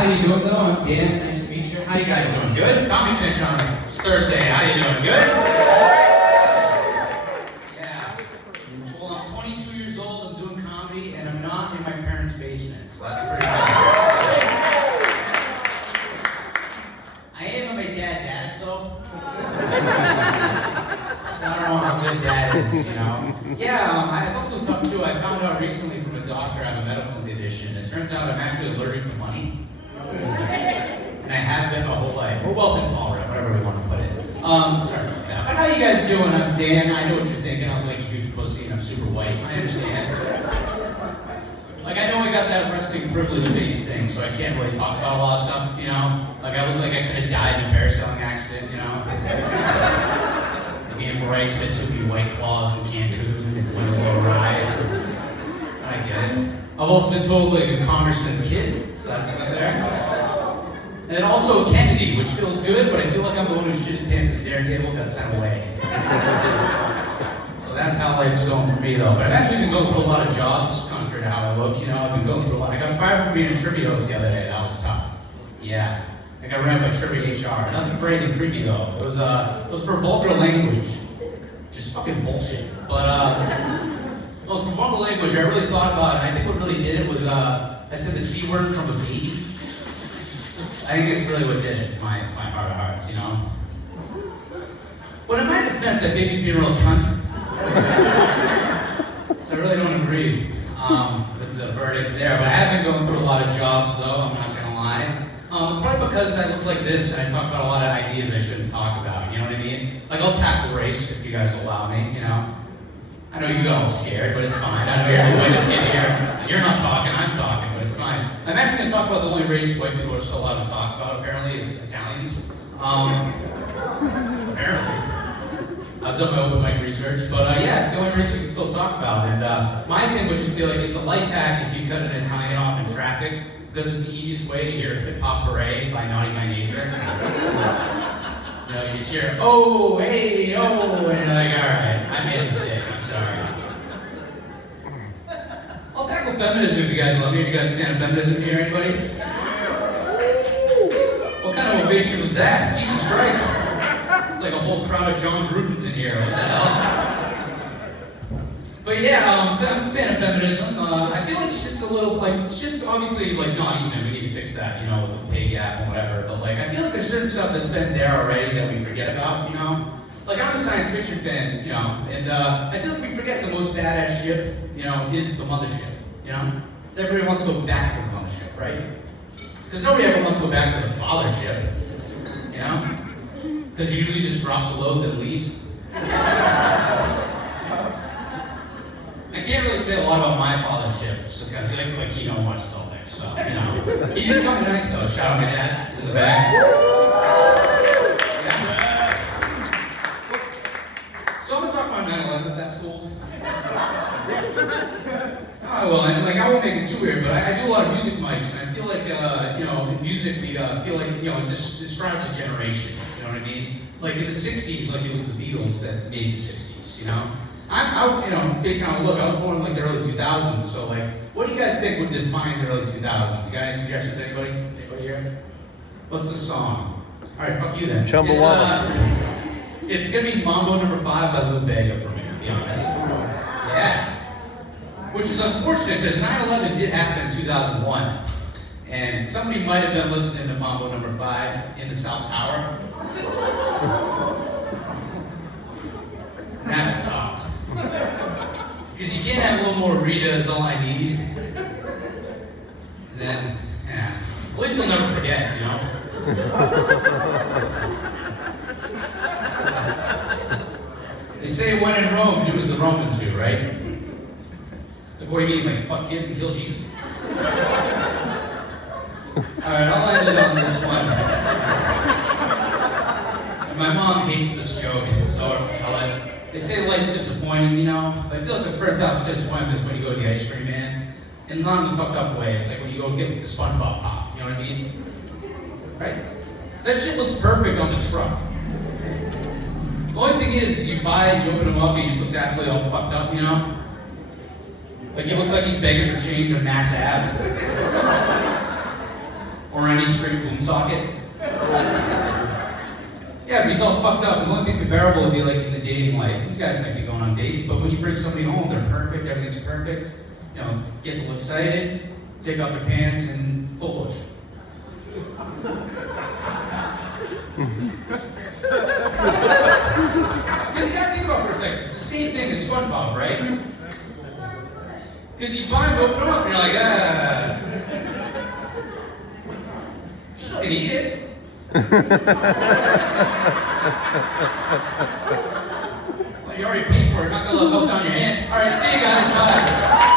how you doing though? I'm Dan, nice to meet you. How you guys doing? Good? Comedy Connection on it's Thursday. How you doing? Good? Yeah. Well, I'm 22 years old, I'm doing comedy, and I'm not in my parents' basement, so that's pretty good. I am in my dad's attic though. So I don't know how good that is, you know? Yeah, it's also tough too. I found out recently from a doctor I have a medical condition. It turns out I'm actually allergic to money. And I have been my whole life. We're wealth intolerant, whatever we want to put it. Sorry about that. But how you guys doing? I'm Dan. I know what you're thinking. I'm like a huge pussy and I'm super white. I understand. Like, I know I got that resting privilege face thing, so I can't really talk about a lot of stuff, you know? Like, I look like I could have died in a parasailing accident, you know? Me and Bryce that took me White Claws in Cancun and went on a ride. I get it. I've also been told like a congressman's kid, so that's right there. And then also Kennedy, which feels good, but I feel like I'm the one who shit his pants at the dinner table, got sent away. So that's how life's going for me though. But I've actually been going through a lot of jobs, contrary to how I look, you know, I've been going through a lot. I got fired from being a trivia host the other day, that was tough. Yeah. I got ran by trivia HR. Nothing afraid and creepy though. It was for vulgar language. Just fucking bullshit. But it was for vulgar language, I really thought about it. I think what really did it was I said the C word from a baby. I think it's really what did it, my heart of hearts, you know? But in my defense, that baby's being a real cunt. So I really don't agree with the verdict there. But I have been going through a lot of jobs though, I'm not gonna lie. It's probably because I look like this and I talk about a lot of ideas I shouldn't talk about, you know what I mean? Like, I'll tackle race if you guys will allow me, you know? I know you got all scared, but it's fine. I know you're the latest kid here. You're not talking, I'm talking, but it's fine. I'm actually going to talk about the only race white people are still allowed to talk about, apparently. It's Italians. Apparently. I've done my open mic research, but yeah, it's the only race you can still talk about. And my thing would just be like, it's a life hack if you cut an Italian off in traffic, because it's the easiest way to hear Hip Hop Hooray by Naughty by Nature. You know, you just hear, oh, hey, oh, and you're like, alright, I made a mistake, I'm sorry. I'll tackle feminism if you guys love me. Are you guys a fan of feminism here, anybody? What kind of ovation was that? Jesus Christ. It's like a whole crowd of John Grudens in here, what the hell? But yeah, I'm a fan of feminism. I feel like shit's a little, like, shit's obviously, like, not even, we need to fix that, you know, with the pay gap and whatever, but, like, I feel like there's certain stuff that's been there already that we forget about, you know? Like, I'm a science fiction fan, you know, and I feel like we forget the most badass ship, you know, is the mothership, you know? So everybody wants to go back to the mothership, right? Because nobody ever wants to go back to the fathership, you know? Because it usually just drops a load then leaves. I can't really say a lot about my fathership because he likes to like Keno and watch Celtics, so, you know. He did come tonight though, shout out my dad, he's in the back. Yeah. So I'm gonna talk about 9/11 if that's cool. Oh, well, and like I won't make it too weird, but I do a lot of music mics, and I feel like, you know, in music we feel like, you know, it just describes a generation, you know what I mean? Like in the 60s, like it was the Beatles that made the 60s, you know? I you know, based on how I look, I was born in like the early 2000s, so like, what do you guys think would define the early 2000s? You got any suggestions, anybody? Anybody here? What's the song? Alright, fuck you then. Chumbawamba. It's gonna be Mambo number 5 by Lou Bega for me, to be honest. Yeah. Which is unfortunate, because 9/11 did happen in 2001. And somebody might have been listening to Mambo number 5 in the South Tower. That's tough. Because you can't have a little more Rita is all I need. And then, yeah. At least they'll never forget, you know? They say when in Rome, do as the Romans do, right? Like, what do you mean, like fuck kids and kill Jesus? Alright, I'll end it on this one. And my mom hates this joke, so I have to tell it. They say life's disappointing, you know? But I feel like the first house disappointment is when you go to the ice cream man. And not in the fucked up way, it's like when you go get the SpongeBob pop, you know what I mean? Right? That shit looks perfect on the truck. The only thing is you buy it, you open him up, and he just looks absolutely all fucked up, you know? Like he looks like he's begging for change on Mass Ave. Or or any straight boom socket. Yeah, but he's all fucked up. The only thing comparable would be like in the dating life. You guys might be going on dates, but when you bring somebody home, they're perfect, everything's perfect. You know, get a little excited, take off their pants, and full push. Because you gotta think about it for a second. It's the same thing as SpongeBob, right? Because you buy them, open them up, and you're like, ah. You're still gonna eat it. Well, you already paid for it, not gonna let it melt down your hand. Alright, see you guys, bye.